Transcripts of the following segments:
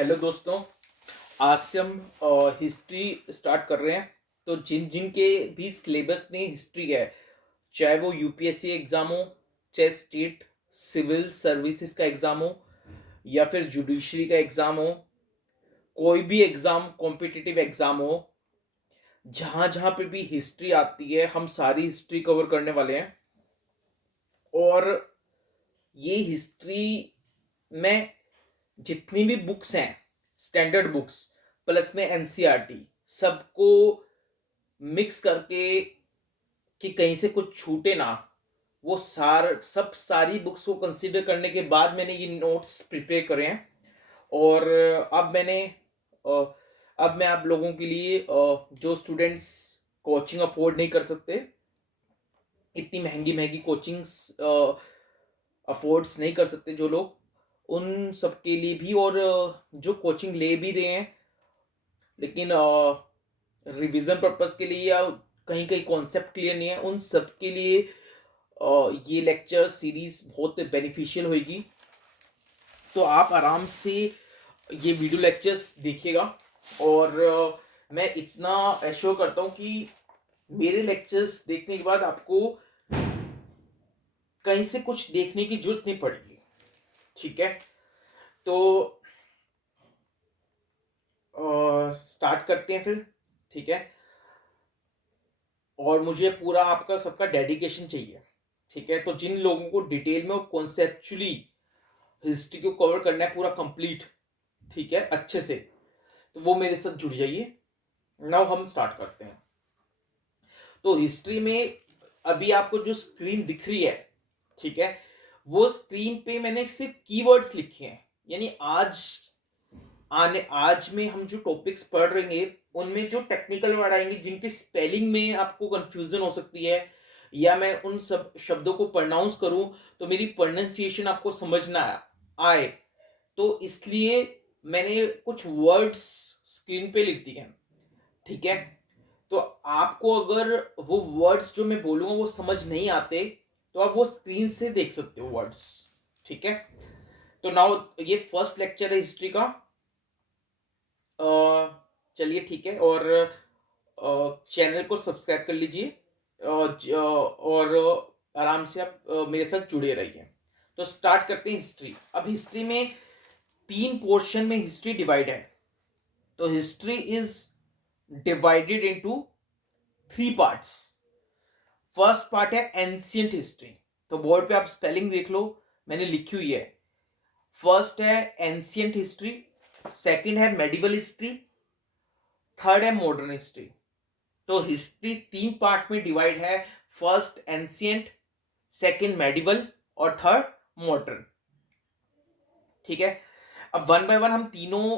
Hello दोस्तों। आज से हम हिस्ट्री स्टार्ट कर रहे हैं। तो जिन जिन के भी सिलेबस में हिस्ट्री है, चाहे वो यूपीएससी एग्जाम हो, चाहे स्टेट सिविल सर्विसेज का एग्जाम हो, या फिर जुडिशरी का एग्जाम हो, कोई भी एग्जाम कॉम्पिटिटिव एग्जाम हो, जहां जहां पे भी हिस्ट्री आती है हम सारी हिस्ट्री कवर करने वाले हैं। और ये हिस्ट्री में जितनी भी बुक्स हैं, स्टैंडर्ड बुक्स प्लस में एनसीईआरटी, सबको मिक्स करके कि कहीं से कुछ छूटे ना, वो सारी बुक्स को कंसीडर करने के बाद मैंने ये नोट्स प्रिपेयर करे हैं। और अब मैंने अ, अब मैं आप लोगों के लिए जो स्टूडेंट्स कोचिंग अफोर्ड नहीं कर सकते, इतनी महंगी महंगी कोचिंग्स अफोर्ड्स नहीं कर सकते जो लोग, उन सबके लिए भी, और जो कोचिंग ले भी रहे हैं लेकिन रिवीजन पर्पस के लिए या कहीं कहीं कॉन्सेप्ट क्लियर नहीं है, उन सब के लिए ये लेक्चर सीरीज बहुत बेनिफिशियल होगी। तो आप आराम से ये वीडियो लेक्चर्स देखिएगा। और मैं इतना एश्योर करता हूँ कि मेरे लेक्चर्स देखने के बाद आपको कहीं से कुछ देखने की जरूरत नहीं पड़ेगी। ठीक है, तो स्टार्ट करते हैं फिर। ठीक है, और मुझे पूरा आपका सबका डेडिकेशन चाहिए। ठीक है, तो जिन लोगों को डिटेल में और कॉन्सेप्चुअली हिस्ट्री को कवर करना है पूरा कंप्लीट, ठीक है, अच्छे से, तो वो मेरे साथ जुड़ जाइए। नाउ हम स्टार्ट करते हैं। तो हिस्ट्री में अभी आपको जो स्क्रीन दिख रही है, ठीक है, वो स्क्रीन पे मैंने सिर्फ कीवर्ड्स लिखे हैं। यानी आज में हम जो टॉपिक्स पढ़ रहे हैं उनमें जो टेक्निकल वर्ड आएंगे जिनकी स्पेलिंग में आपको कंफ्यूजन हो सकती है, या मैं उन सब शब्दों को प्रोनाउंस करूं तो मेरी प्रोनाउंसिएशन आपको समझ ना आए, तो इसलिए मैंने कुछ वर्ड्स स्क्रीन पे लिख दिए हैं। ठीक है, तो आपको अगर वो वर्ड्स जो मैं बोलूंगा वो समझ नहीं आते, तो आप वो स्क्रीन से देख सकते हो वर्ड्स। ठीक है, तो नाउ ये फर्स्ट लेक्चर है हिस्ट्री का। चलिए ठीक है, और चैनल को सब्सक्राइब कर लीजिए, और आराम से आप मेरे साथ जुड़े रहिए। तो स्टार्ट करते हैं हिस्ट्री। अब हिस्ट्री में तीन पोर्शन में हिस्ट्री डिवाइड है। तो history is divided into three parts. First part है एंशियंट हिस्ट्री। तो बोर्ड पे आप स्पेलिंग देख लो, मैंने लिखी हुई है। फर्स्ट है एंशियंट हिस्ट्री, सेकंड है मेडिवल हिस्ट्री, थर्ड है मॉडर्न हिस्ट्री। तो हिस्ट्री तीन पार्ट में डिवाइड है। फर्स्ट एंशियंट, सेकंड मेडिवल, और थर्ड मॉडर्न। ठीक है, अब वन बाय वन हम तीनों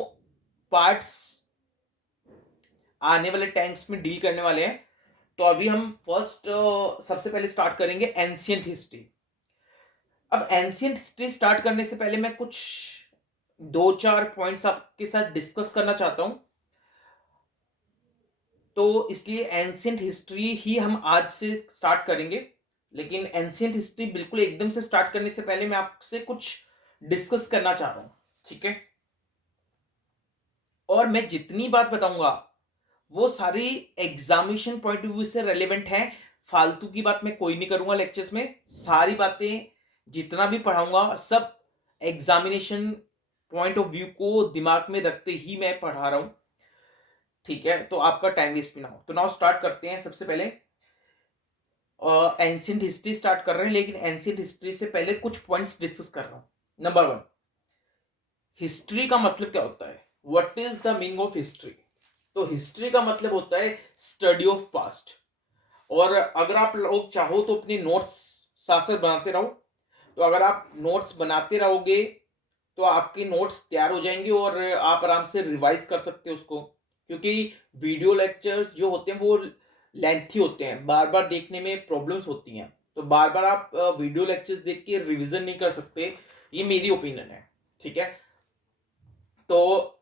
पार्ट्स आने वाले टाइम्स में डील करने वाले हैं। तो अभी हम फर्स्ट सबसे पहले स्टार्ट करेंगे एंशियंट हिस्ट्री। अब एंशियंट हिस्ट्री स्टार्ट करने से पहले मैं कुछ दो चार पॉइंट्स आपके साथ डिस्कस करना चाहता हूं। तो इसलिए एंशियंट हिस्ट्री ही हम आज से स्टार्ट करेंगे, लेकिन एंशियंट हिस्ट्री बिल्कुल एकदम से स्टार्ट करने से पहले मैं आपसे कुछ डिस्कस करना चाह रहा हूं। ठीक है, और मैं जितनी बात बताऊंगा वो सारी एग्जामिनेशन पॉइंट ऑफ व्यू से रेलेवेंट है। फालतू की बात मैं कोई नहीं करूंगा लेक्चर्स में। सारी बातें जितना भी पढ़ाऊंगा सब एग्जामिनेशन पॉइंट ऑफ व्यू को दिमाग में रखते ही मैं पढ़ा रहा हूं। ठीक है, तो आपका टाइम वेस्ट भी ना हो। तो नाउ स्टार्ट करते हैं। सबसे पहले एंशियंट हिस्ट्री स्टार्ट कर रहे हैं, लेकिन एंशियंट हिस्ट्री से पहले कुछ पॉइंट्स डिस्कस कर रहा हूं। नंबर वन, हिस्ट्री का मतलब क्या होता है? What is the meaning of history? तो हिस्ट्री का मतलब होता है स्टडी ऑफ पास्ट। और अगर आप लोग चाहो तो अपने नोट्स साथ साथ बनाते रहो। तो अगर आप नोट्स बनाते रहोगे तो आपके नोट्स तैयार हो जाएंगे और आप आराम से रिवाइज कर सकते हो उसको। क्योंकि वीडियो लेक्चर्स जो होते हैं वो लेंथी होते हैं, बार बार देखने में प्रॉब्लम्स होती हैं। तो बार बार आप वीडियो लेक्चर्स देख के रिवीजन नहीं कर सकते, ये मेरी ओपिनियन है। ठीक है, तो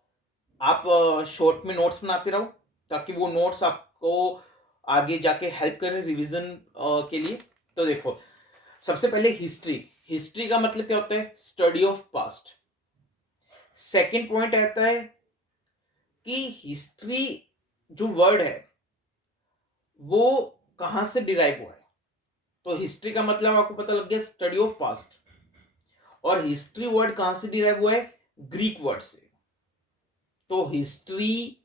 आप शॉर्ट में नोट्स बनाते रहो ताकि वो नोट्स आपको आगे जाके हेल्प करें रिवीजन के लिए। तो देखो, सबसे पहले हिस्ट्री। हिस्ट्री का मतलब क्या होता है? Study of past. Second point आता है कि हिस्ट्री जो वर्ड है वो कहां से डिराइव हुआ है। तो हिस्ट्री का मतलब आपको पता लग गया, स्टडी ऑफ पास्ट। और हिस्ट्री वर्ड कहां से डिराइव हुआ है? ग्रीक वर्ड से। तो हिस्ट्री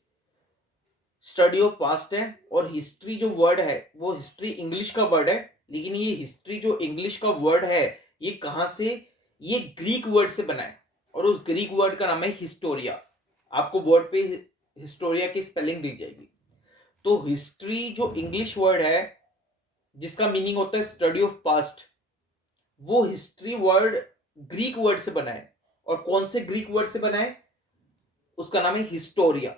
स्टडी ऑफ पास्ट है, और हिस्ट्री जो वर्ड है वो हिस्ट्री इंग्लिश का वर्ड है, लेकिन ये हिस्ट्री जो इंग्लिश का वर्ड है ये कहां से? ये ग्रीक वर्ड से बना है, और उस ग्रीक वर्ड का नाम है हिस्टोरिया। आपको बोर्ड पे हिस्टोरिया की स्पेलिंग दी जाएगी। तो हिस्ट्री जो इंग्लिश वर्ड है जिसका मीनिंग होता है स्टडी ऑफ पास्ट, वो हिस्ट्री वर्ड ग्रीक वर्ड से बना है। और कौन से ग्रीक वर्ड से बना है? उसका नाम है हिस्टोरिया।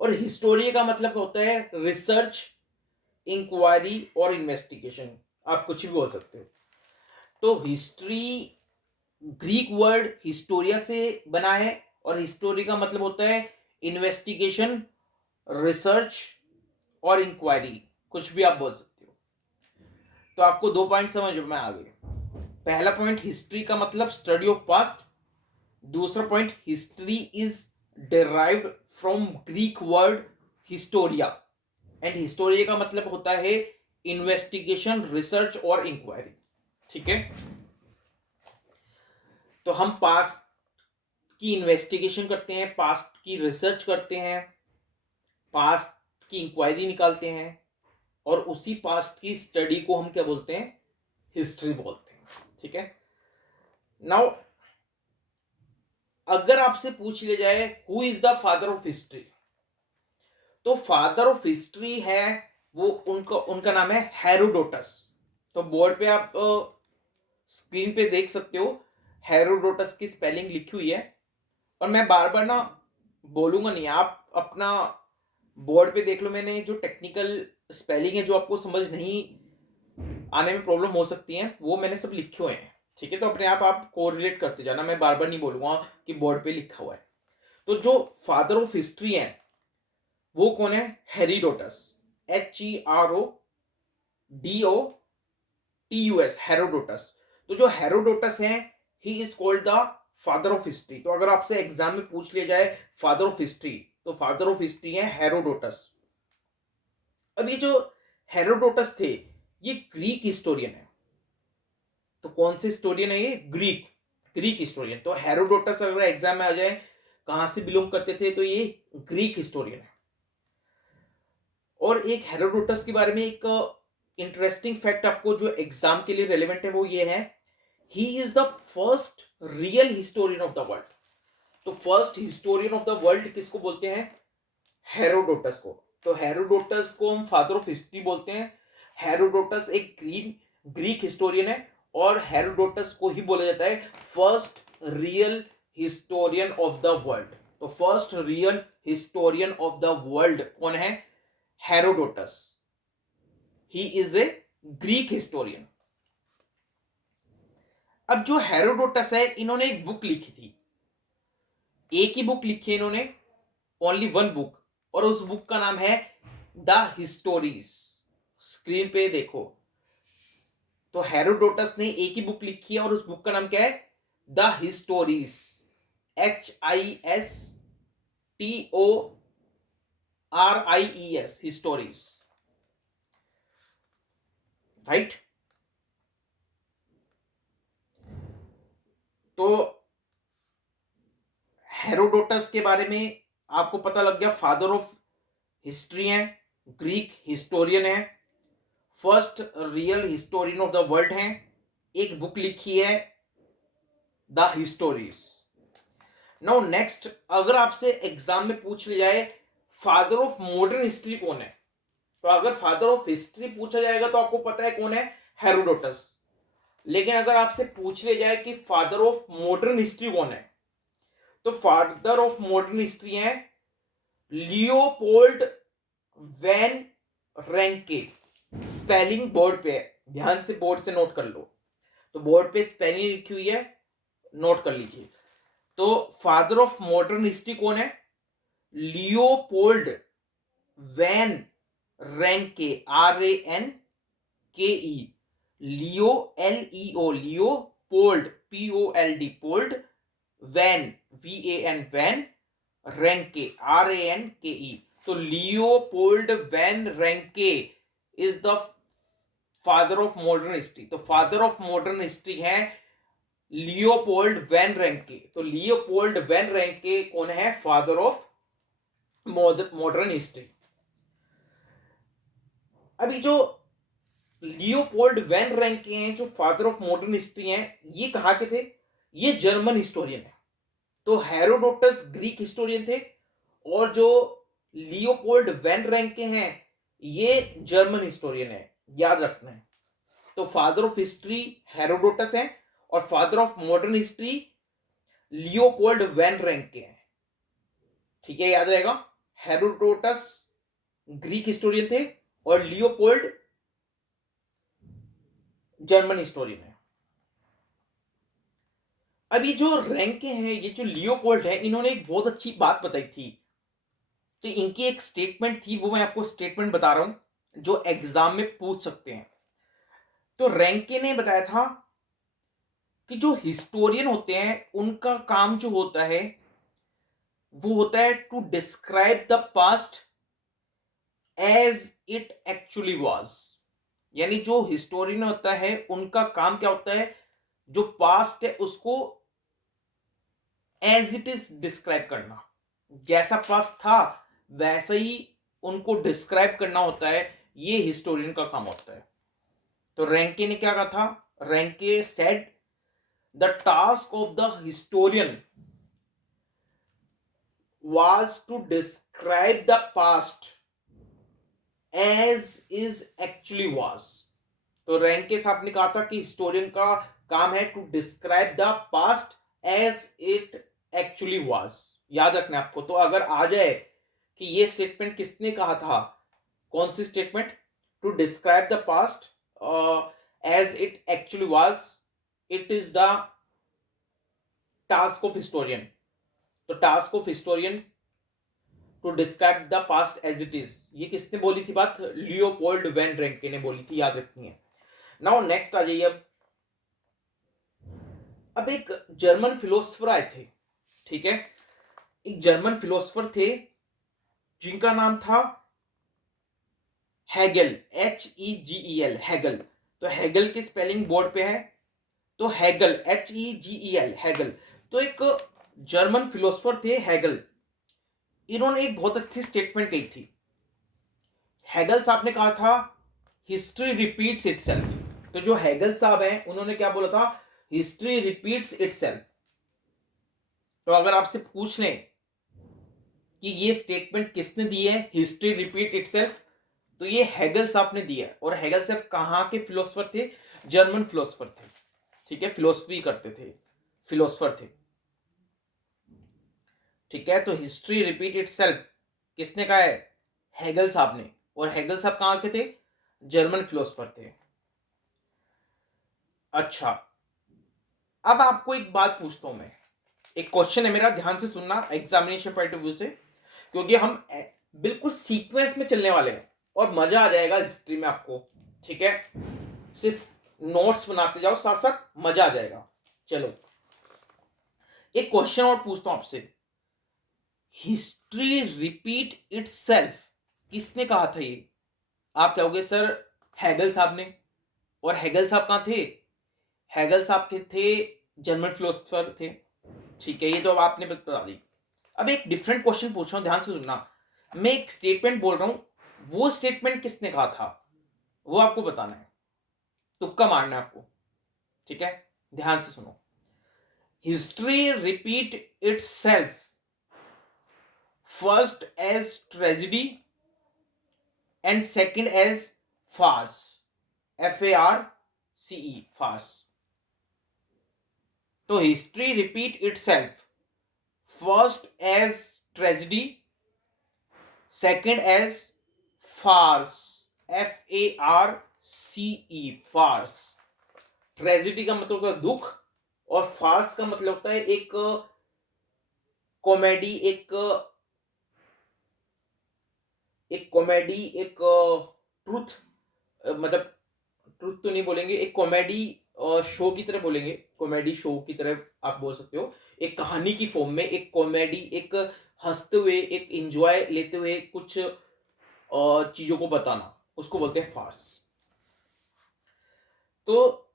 और हिस्टोरिया का मतलब होता है रिसर्च, इंक्वायरी और इन्वेस्टिगेशन। आप कुछ भी बोल सकते हो। तो हिस्ट्री ग्रीक वर्ड हिस्टोरिया से बना है, और हिस्टोरी का मतलब होता है इन्वेस्टिगेशन, रिसर्च और इंक्वायरी, कुछ भी आप बोल सकते हो। तो आपको 2 पॉइंट समझ में आ गए। पहला पॉइंट हिस्ट्री का मतलब स्टडी ऑफ पास्ट। दूसरा point history is derived from Greek word Historia, and Historia का मतलब होता है इन्वेस्टिगेशन, रिसर्च और इंक्वायरी। ठीक है, तो हम पास्ट की इन्वेस्टिगेशन करते हैं, पास्ट की रिसर्च करते हैं, पास्ट की इंक्वायरी निकालते हैं, और उसी पास्ट की स्टडी को हम क्या बोलते हैं? हिस्ट्री बोलते हैं। ठीक है, नाउ अगर आपसे पूछ लिया जाए who is the father of history, तो फादर ऑफ हिस्ट्री है वो उनका नाम है हेरोडोटस। तो बोर्ड पे आप स्क्रीन पे देख सकते हो हेरोडोटस की स्पेलिंग लिखी हुई है। और मैं बार बार ना बोलूंगा नहीं, आप अपना बोर्ड पे देख लो। मैंने जो टेक्निकल स्पेलिंग है जो आपको समझ नहीं आने में प्रॉब्लम हो सकती है वो मैंने सब लिखे हुए हैं। ठीक है, तो अपने आप कोरिलेट करते जाना, मैं बार बार नहीं बोलूंगा कि बोर्ड पे लिखा हुआ है। तो जो फादर ऑफ हिस्ट्री है वो कौन है? Herodotus, HERODOTUS, Herodotus. तो जो हेरोडोटस है he is called the father of history. तो अगर आपसे एग्जाम में पूछ लिया जाए फादर ऑफ हिस्ट्री, तो फादर ऑफ हिस्ट्री है हेरोडोटस। अब ये जो हेरोडोटस थे ये ग्रीक हिस्टोरियन है। तो कौन से हिस्टोरियन है? ये ग्रीक हिस्टोरियन। तो हेरोडोटस अगर एग्जाम में आ जाए कहां से बिलोंग करते थे, तो ये ग्रीक हिस्टोरियन है। और एक हेरोडोटस के बारे में एक इंटरेस्टिंग फैक्ट आपको जो एग्जाम के लिए रेलेवेंट है वो ये है, he is the first real historian of the world. तो first historian of the world किसको बोलते हैं? हेरोडोटस को। तो हेरोडोटस को हम फादर ऑफ हिस्ट्री बोलते हैं। हेरोडोटस एक ग्रीक हिस्टोरियन है, और हेरोडोटस को ही बोला जाता है first real historian of the world. तो first real historian of the world कौन है? Herodotus. He is a Greek historian. अब जो हेरोडोटस है इन्होंने एक बुक लिखी थी, एक ही बुक लिखी है इन्होंने, ओनली वन बुक, और उस बुक का नाम है द हिस्टोरीज। स्क्रीन पे देखो, तो हेरोडोटस ने एक ही बुक लिखी है और उस बुक का नाम क्या है? The Histories, HISTORIES, Histories. Right. तो हेरोडोटस के बारे में आपको पता लग गया, फादर ऑफ हिस्ट्री है, ग्रीक हिस्टोरियन है, first real historian of the world है, एक बुक लिखी है द हिस्टोरीज। नाउ नेक्स्ट, अगर आपसे एग्जाम में पूछ लिया जाए फादर ऑफ मॉडर्न हिस्ट्री कौन है, तो अगर फादर ऑफ हिस्ट्री पूछा जाएगा तो आपको पता है कौन है? हेरोडोटस। लेकिन अगर आपसे पूछ लिया जाए कि फादर ऑफ मॉडर्न हिस्ट्री कौन है, तो फादर ऑफ मॉडर्न हिस्ट्री है लियोपोल्ड वैन रैंके। स्पेलिंग बोर्ड पे है, ध्यान से बोर्ड से नोट कर लो। तो बोर्ड पे स्पेलिंग लिखी हुई है, नोट कर लीजिए। तो फादर ऑफ मॉडर्न हिस्ट्री कौन है? Leopold van Ranke, RANKE, Leo LEO, Leo pold, POLD, pold van, VAN, van Ranke, RANKE। तो Leopold van Ranke is the father of modern history. तो फादर ऑफ मॉडर्न हिस्ट्री है Leopold van Ranke. तो Leopold van Ranke कौन है? Father of modern history. अभी जो Leopold van Ranke हैं, जो फादर ऑफ मॉडर्न हिस्ट्री हैं, ये कहाँ के थे? ये जर्मन हिस्टोरियन है। तो हेरोडोटस ग्रीक हिस्टोरियन थे, और जो लियोपोल्ड वैन रेंके हैं ये जर्मन हिस्टोरियन है, याद रखना है। तो फादर ऑफ हिस्ट्री हेरोडोटस है, और father of modern history Leopold van Ranke हैं। ठीक है, याद रहेगा। हेरोडोटस ग्रीक हिस्टोरियन थे, और लियोपोल्ड जर्मन हिस्टोरियन है। अब ये जो रैंके हैं, ये जो लियोपोल्ड है, इन्होंने एक बहुत अच्छी बात बताई थी। तो इनकी एक स्टेटमेंट थी, वो मैं आपको स्टेटमेंट बता रहा हूं, जो एग्जाम में पूछ सकते हैं। तो रैंके ने बताया था कि जो हिस्टोरियन होते हैं उनका काम जो होता है वो होता है to describe the past as it actually was. यानी जो हिस्टोरियन होता है उनका काम क्या होता है? जो पास्ट है उसको एज इट इज डिस्क्राइब करना, जैसा पास्ट था वैसा ही उनको डिस्क्राइब करना होता है। ये हिस्टोरियन का काम होता है। तो रैंके ने क्या कहा था? Ranke said the task of the historian was to describe the past as is actually was। तो रैंके साहब ने कहा था कि हिस्टोरियन का काम है to describe the past as it actually was. याद रखना आपको। तो अगर आ जाए कि ये स्टेटमेंट किसने कहा था, कौन सी statement? To describe the past as it actually was, it is the task of historian. तो task of historian to describe the past as it is, ये किसने बोली थी बात? लियोपोल्ड वैन रेंके ने बोली थी, याद रखनी है। नाउ नेक्स्ट आ जाइए। अब एक जर्मन फिलोसफर आए थे, ठीक है। एक जर्मन फिलोसफर थे जिनका नाम था हैगल, HEGEL, हैगल। तो हैगल की स्पेलिंग बोर्ड पे है। तो हैगल, HEGEL, हैगल। तो एक जर्मन फिलोसफर थे हैगल। इन्होंने एक बहुत अच्छी स्टेटमेंट कही थी। हैगल साहब ने कहा था हिस्ट्री रिपीट्स इटसेल्फ। तो जो हैगल साहब हैं उन्होंने क्या बोला था? History repeats itself. तो अगर आपसे पूछ लें कि ये स्टेटमेंट किसने दी है, हिस्ट्री रिपीट इटसेल्फ, तो ये हैगल साहब ने दिया है। और हैगल साहब कहाँ के फिलोसफर थे? जर्मन फिलोसफर थे, ठीक है। फिलोसफी करते थे, फिलोसफर थे, ठीक है। तो हिस्ट्री रिपीट इटसेल्फ किसने कहा है? हैगल साहब ने। और हैगल साहब कहाँ के थे? जर्मन फिलोसफर थे। अच्छा, अब आपको एक बात पूछता हूं मैं। एक क्वेश्चन है मेरा, ध्यान से सुनना एग्जामिनेशन पॉइंट ऑफ व्यू से, क्योंकि हम बिल्कुल सीक्वेंस में चलने वाले हैं और मजा आ जाएगा हिस्ट्री में आपको, ठीक है। सिर्फ नोट्स बनाते जाओ, साथ साथ मजा आ जाएगा। चलो, एक क्वेश्चन और पूछता हूं आपसे। हिस्ट्री रिपीट इटसेल्फ किसने कहा था ये? आप कहोगे सर हैगल साहब ने। और हैगल साहब कहां थे? हैगल साहब के थे जर्मन फिलोसफर थे, ठीक है। ये तो अब आपने बता दी। अब एक डिफरेंट क्वेश्चन पूछ रहा हूं, ध्यान से सुनना। मैं एक स्टेटमेंट बोल रहा हूं, वो स्टेटमेंट किसने कहा था वो आपको बताना है, तुक्का मारना है आपको, ठीक है। ध्यान से सुनो। History repeat itself first as tragedy and second as farce, FARCE, farce. तो history repeat itself first as tragedy, second as farce, FARCE, farce. Tragedy का मतलब होता है दुख, और फार्स का मतलब होता है एक कॉमेडी, एक ट्रुथ, मतलब ट्रुथ तो नहीं बोलेंगे, एक कॉमेडी शो की तरह बोलेंगे, कॉमेडी शो की तरह आप बोल सकते हो, एक कहानी की फॉर्म में एक कॉमेडी, एक हंसते हुए, एक एंजॉय लेते हुए कुछ चीजों को बताना, उसको बोलते हैं फार्स। तो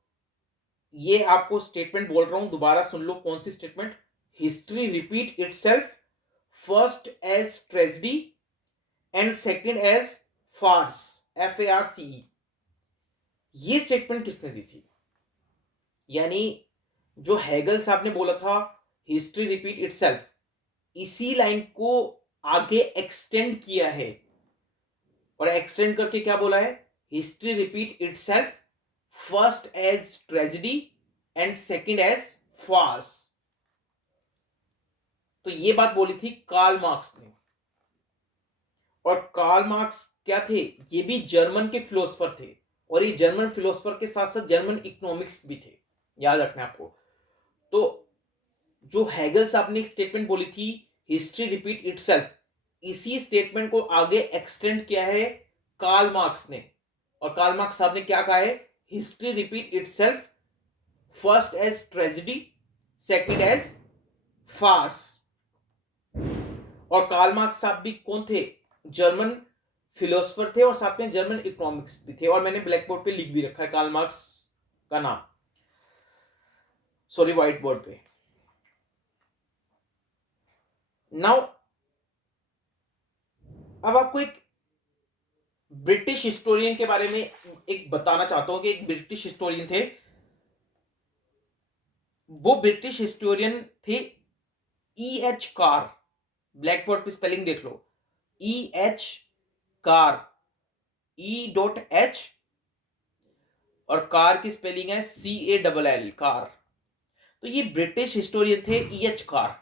ये आपको स्टेटमेंट बोल रहा हूं, दोबारा सुन लो। कौन सी statement? History repeat itself first as tragedy and second as farce, FARCE। ये स्टेटमेंट किसने दी थी? यानी जो हेगल साहब ने बोला था हिस्ट्री रिपीट इटसेल्फ, इसी लाइन को आगे एक्सटेंड किया है, और एक्सटेंड करके क्या बोला है? History repeat itself first as tragedy and second as farce. तो ये बात बोली थी कार्ल मार्क्स ने। और कार्ल मार्क्स क्या थे? ये भी जर्मन के फिलोसफर थे, और ये जर्मन फिलोसफर के साथ साथ जर्मन इकोनॉमिक्स भी थे, याद रखना आपको। तो जो हेगल साहब ने एक स्टेटमेंट बोली थी हिस्ट्री रिपीट इटसेल्फ, इसी स्टेटमेंट को आगे एक्सटेंड किया है कार्ल मार्क्स ने। और कार्ल मार्क्स साहब ने क्या कहा है? History repeat itself first as tragedy, second as farce. और कार्ल मार्क्स साहब भी कौन थे? जर्मन फिलोसफर थे, और साथ में जर्मन इकोनॉमिक्स भी थे। और मैंने ब्लैक बोर्ड पे लिख भी रखा है कार्ल मार्क्स का नाम, सॉरी, व्हाइट बोर्ड पे। नाउ अब आपको एक ब्रिटिश हिस्टोरियन के बारे में एक बताना चाहता हूं कि एक ब्रिटिश हिस्टोरियन थे। वो ब्रिटिश हिस्टोरियन थे EH कार। ब्लैक बोर्ड पे स्पेलिंग देख लो, EH कार, E.H, और कार की स्पेलिंग है CALL, कार। तो ये ब्रिटिश हिस्टोरियन थे EH कार।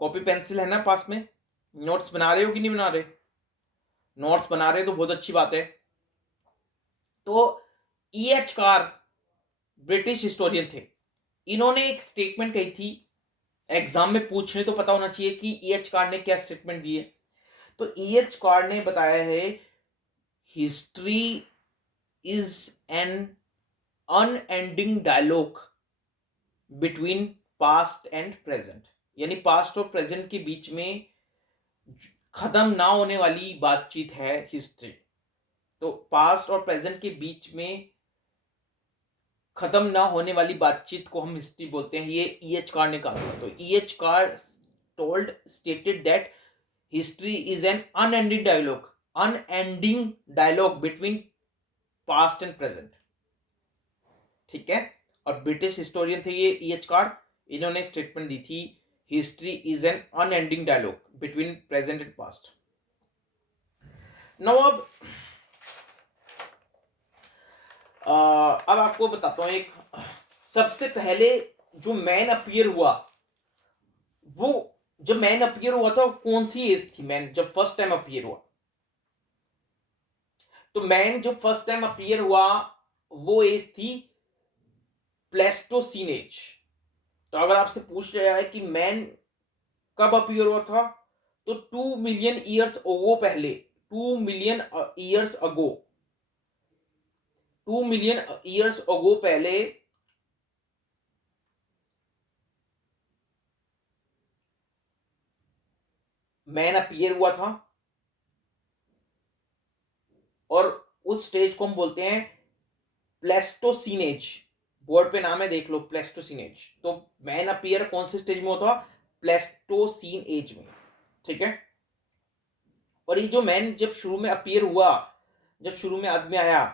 कॉपी पेंसिल है ना पास में? नोट्स बना रहे हो कि नहीं बना रहे? नोट्स बना रहे तो बहुत अच्छी बात है। तो EH कार ब्रिटिश हिस्टोरियन थे। इन्होंने एक स्टेटमेंट कही थी, एग्जाम में पूछने तो पता होना चाहिए कि EH कार ने क्या स्टेटमेंट दी है। तो EH कार ने बताया है history is an unending dialogue between past and present. यानी पास्ट और प्रेजेंट के बीच में खत्म ना होने वाली बातचीत है हिस्ट्री। तो पास्ट और प्रेजेंट के बीच में खत्म ना होने वाली बातचीत को हम हिस्ट्री बोलते हैं, ये EH कार ने कहा था। तो EH Carr told stated that history is an unending dialogue between past and present. ठीक है। और ब्रिटिश हिस्टोरियन थे ये EH कार। इन्होंने स्टेटमेंट दी थी history is an unending dialogue between present and past. Now अब आपको बताता हूं, एक सबसे पहले जो मैन अपीयर हुआ, वो जब मैन अपीयर हुआ था कौन सी एज थी? मैन जब फर्स्ट टाइम अपीयर हुआ, तो मैन जब फर्स्ट टाइम अपीयर हुआ वो एज थी प्लेस्टोसीन एज। तो अगर आपसे पूछ लिया है कि मैन कब अपीयर हुआ था, तो 2 मिलियन ईयर्स अगो पहले, 2 million years ago, 2 million years ago पहले मैन अपीयर हुआ था। और उस स्टेज को हम बोलते हैं प्लेस्टोसीन एज। बोर्ड पे नाम है, देख लो, प्लेस्टोसीन एज। तो मैन अपीयर कौन से स्टेज में होता? प्लेस्टोसीन एज में। ठीक है। और ये जो मैन जब शुरू में अपीयर हुआ, जब शुरू में आदमी आया,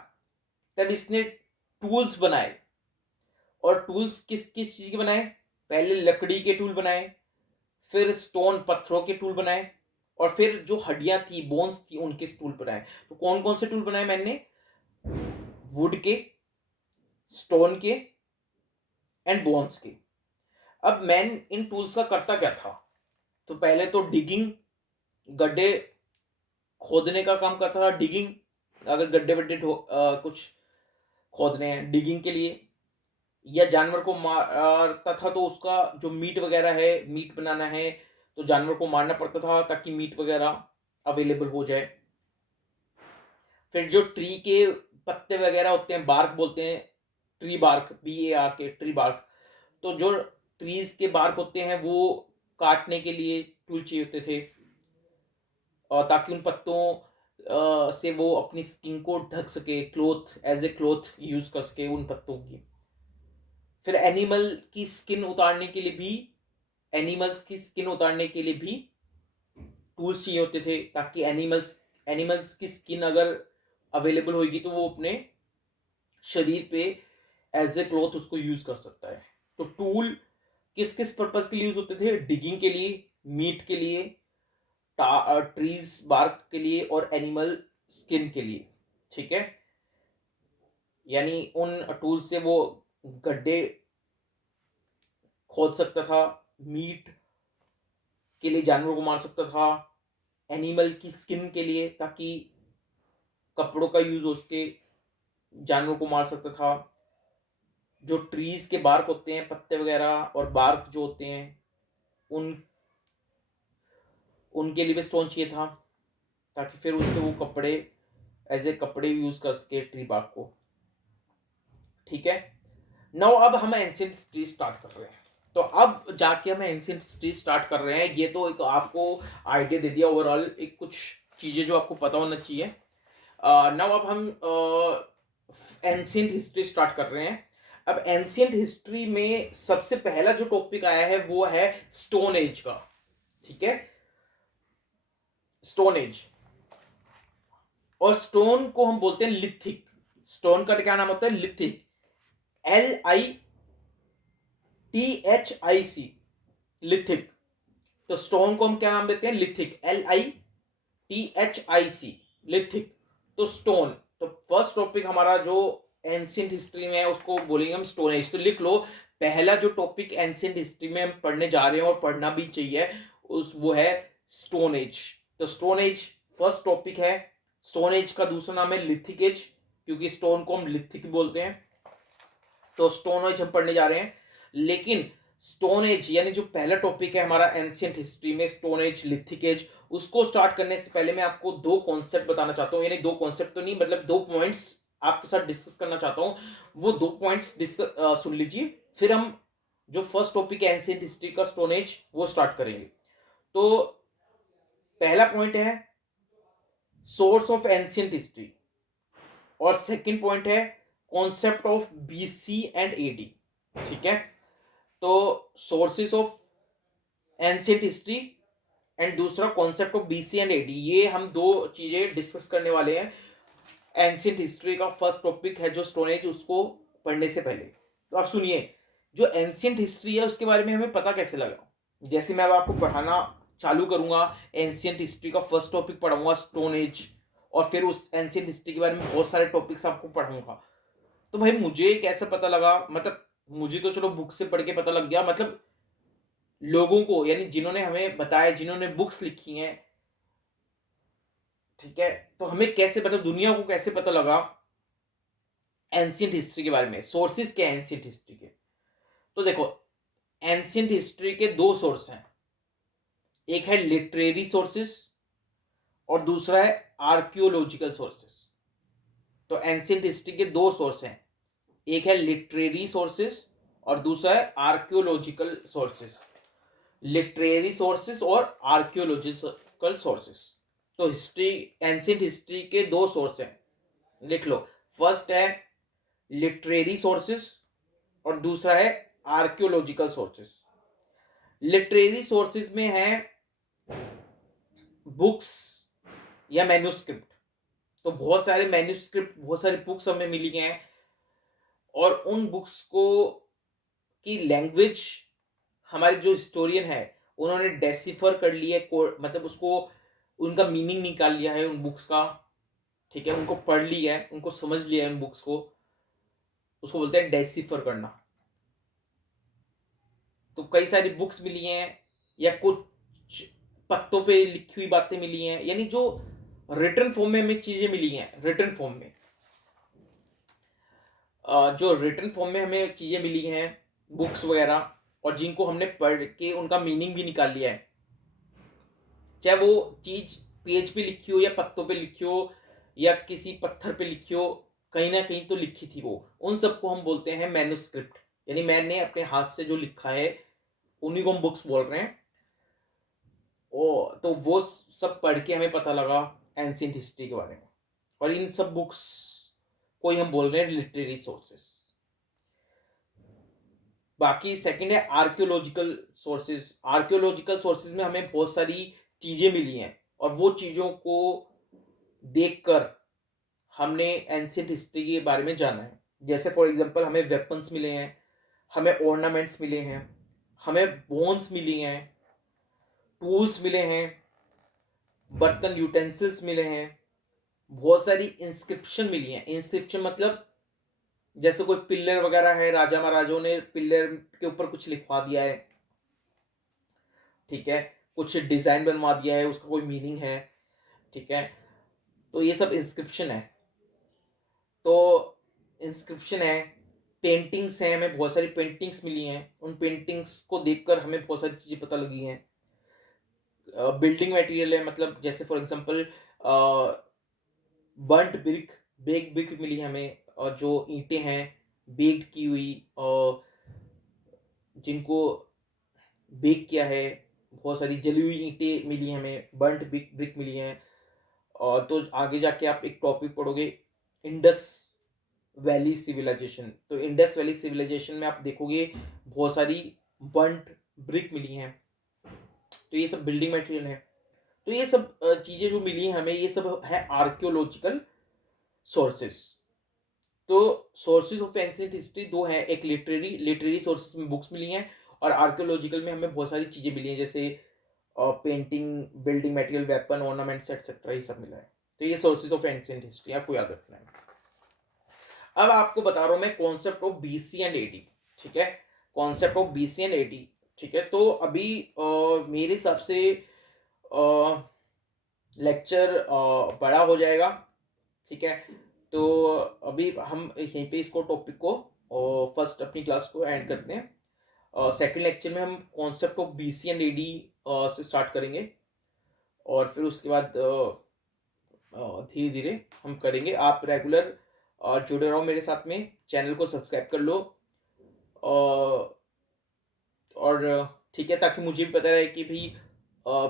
तब इसने टूल्स बनाए। और टूल्स किस किस चीज के बनाए? पहले लकड़ी के टूल बनाए, फिर स्टोन पत्थरों के टूल बनाए, और फिर जो हड्डियां थी, बोन्स थी, उनके टूल बनाए। तो कौन कौन से टूल बनाए मैंने? वुड के, स्टोन के एंड बोन्स के। अब मैन इन टूल्स का करता क्या था? तो पहले तो डिगिंग, गड्ढे खोदने का काम करता था। डिगिंग, अगर गड्ढे वड्ढे कुछ खोदने हैं डिगिंग के लिए, या जानवर को मारता था तो उसका जो मीट वगैरह है, मीट बनाना है तो जानवर को मारना पड़ता था ताकि मीट वगैरह अवेलेबल हो जाए। फिर जो ट्री के पत्ते वगैरह होते हैं, बार्क बोलते हैं, ट्री बार्क, BAR के, ट्री बार्क। तो जो ट्रीज के बार्क होते हैं वो काटने के लिए टूल चाहिए होते थे, और ताकि उन पत्तों से वो अपनी स्किन को ढक सके, cloth, as a cloth use कर सके उन पत्तों की। फिर एनिमल्स की स्किन उतारने के लिए भी टूल्स चाहिए होते थे, ताकि एनिमल्स की स्किन अगर अवेलेबल होगी तो वो अपने शरीर पे एज ए क्लॉथ उसको यूज कर सकता है। तो टूल किस किस पर्पस के लिए यूज होते थे? डिगिंग के लिए, मीट के लिए, ट्रीज बार्क के लिए, और एनिमल स्किन के लिए। ठीक है, यानी उन टूल से वो गड्ढे खोद सकता था, मीट के लिए जानवरों को मार सकता था, एनिमल की स्किन के लिए ताकि कपड़ों का यूज हो सके, जानवरों को मार सकता था। जो ट्रीज के बार्क होते हैं, पत्ते वगैरह और बार्क जो होते हैं, उन उनके लिए भी स्टोन चाहिए था, ताकि फिर उससे वो कपड़े, एज ए कपड़े यूज कर सके ट्री बार्क को। ठीक है, नाउ अब हम एंशिएंट हिस्ट्री स्टार्ट कर रहे हैं। तो अब जाके हम एंशिएंट हिस्ट्री स्टार्ट कर रहे हैं। ये तो एक आपको आइडिया दे दिया ओवरऑल, एक कुछ चीजें जो आपको पता होना चाहिए। नाउ अब हम एंशिएंट हिस्ट्री स्टार्ट कर रहे हैं। अब एंशिएंट हिस्ट्री में सबसे पहला जो टॉपिक आया है वो है स्टोन एज का। ठीक है, स्टोन एज, और स्टोन को हम बोलते हैं लिथिक। स्टोन का क्या नाम होता है? Lithic, LITHIC, lithic. तो स्टोन को हम क्या नाम देते हैं? Lithic, LITHIC, lithic. तो स्टोन, तो फर्स्ट टॉपिक हमारा जो एंशिएंट हिस्ट्री में है उसको बोलेंगे हम स्टोन एज। तो लिख लो, पहला जो टॉपिक एंशिएंट हिस्ट्री में हम पढ़ने जा रहे हैं और पढ़ना भी चाहिए वो है स्टोन एज। तो स्टोन एज फर्स्ट टॉपिक है। स्टोन एज का दूसरा नाम है लिथिक एज, क्योंकि स्टोन को हम लिथिक बोलते हैं। तो स्टोन एज हम पढ़ने जा रहे हैं। लेकिन स्टोन एज यानी जो पहला टॉपिक है हमारा एंशिएंट हिस्ट्री में, स्टोन एज, लिथिक एज, उसको स्टार्ट करने से पहले मैं आपको दो कॉन्सेप्ट बताना चाहता हूँ। यानी दो कॉन्सेप्ट तो नहीं, मतलब दो पॉइंट्स आपके साथ डिस्कस करना चाहता हूँ। वो दो पॉइंट्स डिस्कस सुन लीजिए, फिर हम जो फर्स्ट टॉपिक है एंशिएंट हिस्ट्री का, स्टोन एज, वो स्टार्ट करेंगे। तो पहला पॉइंट है सोर्स ऑफ एंशिएंट हिस्ट्री, और सेकंड पॉइंट है concept of BC and AD। ठीक है, तो sources of ancient history and दूसरा concept of BC and AD, ये हम दो चीजें डिस्कस करने वाले हैं एंशिएंट हिस्ट्री का फर्स्ट टॉपिक है जो स्टोन एज, उसको पढ़ने से पहले। तो आप सुनिए, जो एंशिएंट हिस्ट्री है उसके बारे में हमें पता कैसे लगा? जैसे मैं अब आपको पढ़ाना चालू करूंगा, एंशिएंट हिस्ट्री का फर्स्ट टॉपिक पढ़ाऊंगा स्टोन एज, और फिर उस एंशिएंट हिस्ट्री के बारे में बहुत सारे टॉपिक्स आपको पढ़ाऊंगा। तो भाई मुझे कैसे पता लगा? मतलब मुझे तो चलो बुक से पढ़ के पता लग गया, मतलब लोगों को, यानी जिन्होंने हमें बताया, जिन्होंने बुक्स लिखी हैं, ठीक है, तो हमें कैसे, मतलब दुनिया को कैसे पता लगा एंशिएंट हिस्ट्री के बारे में? सोर्सेज क्या है एंशिएंट हिस्ट्री के? तो देखो, एंशिएंट हिस्ट्री के दो सोर्स हैं, एक है लिटरेरी सोर्सेस और दूसरा है आर्कियोलॉजिकल सोर्सेस। तो एंशिएंट हिस्ट्री के दो सोर्स हैं, एक है लिटरेरी सोर्सेस और दूसरा है आर्कियोलॉजिकल सोर्सेस। लिटरेरी सोर्सेस और आर्कियोलॉजिकल सोर्सेस। तो हिस्ट्री, एंशिएंट हिस्ट्री के दो सोर्स हैं, लिख लो। फर्स्ट है लिटरेरी सोर्सेस और दूसरा है आर्कियोलॉजिकल सोर्सेस। लिटरेरी सोर्सेस में है बुक्स या मैन्युस्क्रिप्ट। तो बहुत सारे मैन्युस्क्रिप्ट, बहुत सारी बुक्स हमें मिली हैं, और उन बुक्स को की लैंग्वेज हमारे जो हिस्टोरियन है उन्होंने डेसिफर कर लिया है, मतलब उसको, उनका मीनिंग निकाल लिया है उन बुक्स का। ठीक है, उनको पढ़ लिया है, उनको समझ लिया है उन बुक्स को, उसको बोलते हैं डेसिफर करना। तो कई सारी बुक्स मिली हैं, या कुछ पत्तों पे लिखी हुई बातें मिली हैं, यानी जो रिटर्न फॉर्म में हमें चीजें मिली हैं, रिटर्न फॉर्म में, जो रिटर्न फॉर्म में हमें चीजें मिली हैं, बुक्स वगैरह, और जिनको हमने पढ़ के उनका मीनिंग भी निकाल लिया है, चाहे वो चीज पेज पे लिखी हो या पत्तों पे लिखी हो या किसी पत्थर पे लिखी हो, कहीं ना कहीं तो लिखी थी वो, उन सबको हम बोलते हैं मैन्युस्क्रिप्ट, यानी मैंने अपने हाथ से जो लिखा है उन्हीं को हम बुक्स बोल रहे हैं। ओ तो वो सब पढ़ के हमें पता लगा एंशियंट हिस्ट्री के बारे में, और इन सब बुक्स को ही हम बोल रहे हैं लिटरेरी सोर्सेस। बाकी सेकंड है आर्कियोलॉजिकल सोर्सेज। आर्कियोलॉजिकल सोर्सेज में हमें बहुत सारी चीजें मिली हैं, और वो चीजों को देखकर हमने एंशियंट हिस्ट्री के बारे में जाना है। जैसे फॉर एग्जांपल हमें वेपन्स मिले हैं, हमें ऑर्नामेंट्स मिले हैं, हमें बोन्स मिली हैं, टूल्स मिले हैं, बर्तन यूटेंसिल्स मिले हैं, बहुत सारी इंस्क्रिप्शन मिली हैं। इंस्क्रिप्शन मतलब जैसे कोई पिलर वगैरह है, राजा महाराजों ने पिलर के ऊपर कुछ लिखवा दिया है, ठीक है, कुछ डिजाइन बनवा दिया है, उसका कोई मीनिंग है, ठीक है, तो ये सब इंस्क्रिप्शन है। तो इंस्क्रिप्शन है, पेंटिंग्स हैं, हमें बहुत सारी पेंटिंग्स मिली हैं, उन पेंटिंग्स को देखकर हमें बहुत सारी चीजें पता लगी हैं। बिल्डिंग मटेरियल है, मतलब जैसे for example burnt brick, bake brick मिली हमें, और जो ईंटें हैं बेक्ड की हुई, और जिनको बेक किया है, बहुत सारी जली हुई ईंटें मिली हमें, बर्न्ट ब्रिक ब्रिक मिली हैं। और तो आगे जाके आप एक टॉपिक पढ़ोगे, इंडस वैली सिविलाइजेशन। तो इंडस वैली सिविलाइजेशन में आप देखोगे बहुत सारी बर्न्ट ब्रिक मिली हैं। तो ये सब बिल्डिंग मटेरियल है। तो ये सब चीजें जो मिली हैं हमें, ये सब है आर्कियोलॉजिकल सोर्सेस। तो सोर्सेज ऑफ एंशिएंट हिस्ट्री दो हैं, एक लिटरेरी सोर्सेज में बुक्स मिली हैं, और आर्कियोलॉजिकल में हमें बहुत सारी चीजें मिली हैं, जैसे painting, building material, weapon, ornaments etcetera, ये सब मिला है। तो ये सोर्सेज ऑफ एंशिएंट हिस्ट्री आपको याद रखना है। अब आपको बता रहा हूं मैं concept of BC and AD, ठीक है, concept of BC and AD, ठीक है। तो अभी मेरे हिसाब से लेक्चर बड़ा हो जाएगा, ठीक है। तो अभी हम यहीं पे इसको टॉपिक को फर्स्ट अपनी क्लास को एंड करते हैं। सेकंड लेक्चर में हम concept of BC and AD से स्टार्ट करेंगे, और फिर उसके बाद धीरे धीरे हम करेंगे। आप रेगुलर जुड़े रहो मेरे साथ में, चैनल को सब्सक्राइब कर लो, और ठीक है, ताकि मुझे भी पता रहे कि भाई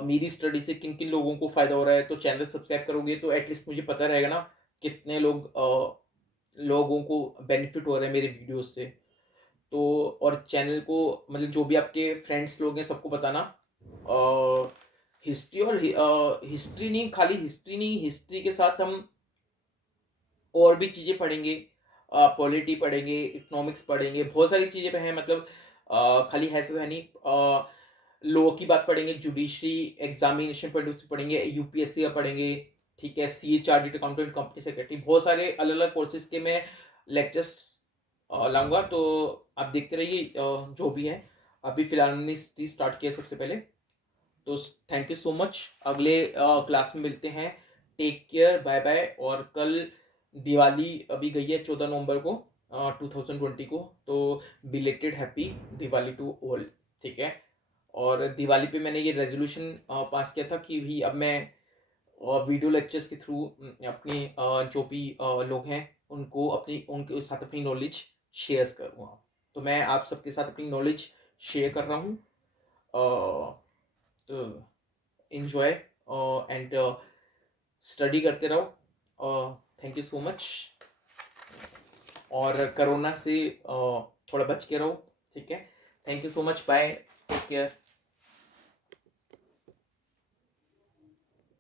मेरी स्टडी से किन किन लोगों को फायदा हो रहा है। तो चैनल सब्सक्राइब करोगे तो एटलीस्ट मुझे पता रहेगा ना कितने लोगों को बेनिफिट हो रहा है मेरे वीडियोस से। तो और चैनल को मतलब जो भी आपके फ्रेंड्स लोग हैं सबको बताना। हिस्ट्री और हिस्ट्री नहीं, खाली हिस्ट्री नहीं, हिस्ट्री के साथ हम और भी चीज़ें पढ़ेंगे, पॉलिटी पढ़ेंगे, इकोनॉमिक्स पढ़ेंगे, बहुत सारी चीज़ें पे हैं, मतलब खाली है सब है नहीं। लॉ की बात पढ़ेंगे, जुडिशरी एग्जामिनेशन पढ़ेंगे, यूपीएससी का पढ़ेंगे, ठीक है, C H R D accountant, company secretary, बहुत सारे अलग अलग कोर्सेज के मैं लेक्चर्स लाऊंगा। तो आप देखते रहिए जो भी है। अभी फिलहाल मैंने स्टार्ट किया सबसे पहले। तो थैंक यू सो मच, अगले क्लास में मिलते हैं। Take care, bye bye. और कल दिवाली अभी गई है 14 नवंबर को 2020 को, तो belated happy Diwali to all, ठीक है। और दिवाली पे मैंने ये रेजोल्यूशन पास किया था कि भी अब मैं वीडियो लेक्चर्स के थ्रू अपने जो भी लोग हैं उनके साथ अपनी नॉलेज शेयर करूँगा। तो मैं आप सबके साथ अपनी नॉलेज शेयर कर रहा हूँ। तो enjoy एंड स्टडी करते रहो। थैंक यू सो मच, और कोरोना से थोड़ा बच के रहो, ठीक है। Thank you so much, bye, take care.